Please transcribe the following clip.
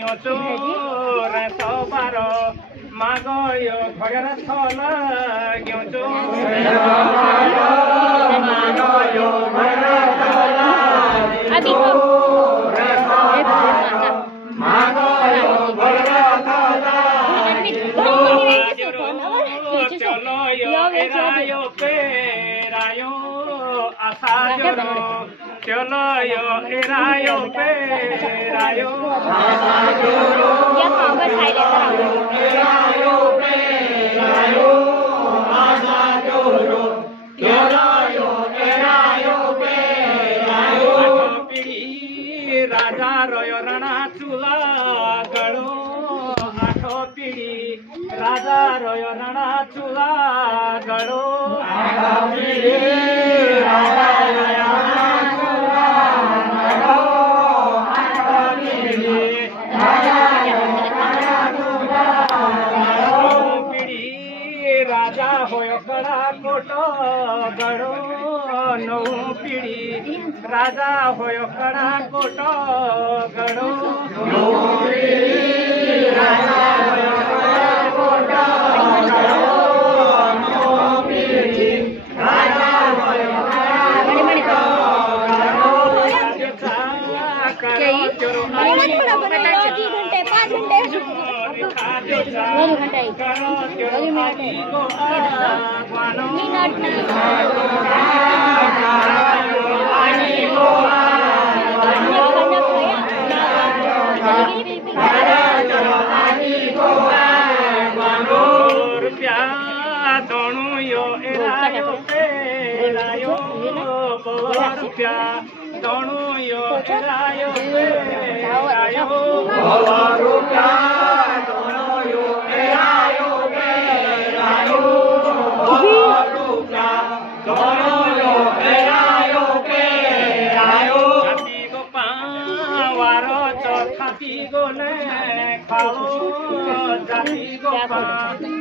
यो चोर सबार मागयो भएर छल ग्यो मागयो भएर छल मागयो भएर छल चलो यो एरायो पेरायो आशा जोरो चलो यो एरायो पेरायो आशा जोरो एरायो पेरायो आशा जोरो चलो यो एरायो पेरायो पिढी राजा रयो राणा चुला गडो आठो पिढी राजा रयो राणा चुला गडो आठो पिढी राजा रयो राणा चुला गडो आठो पिढी राजा रयो राणा चुला गडो पिढी राजा होयो कडा कोटो गडो नौ पिढी राजा होयो कडा कोटो गडो नौ पिढी राजा होयो कडा कोटो गडो नौ पिढी राजा होयो कडा कोटो गडो करो चोरो दोनों यो एरायो पेरायो रुपया दोनों यो एरायो पेरायो रुपया दोनों यो एरायो पेरायो रुपया दोनों यो एरायो पेरायो छाती को पावारो तो छाती को ने खाओ छाती को पा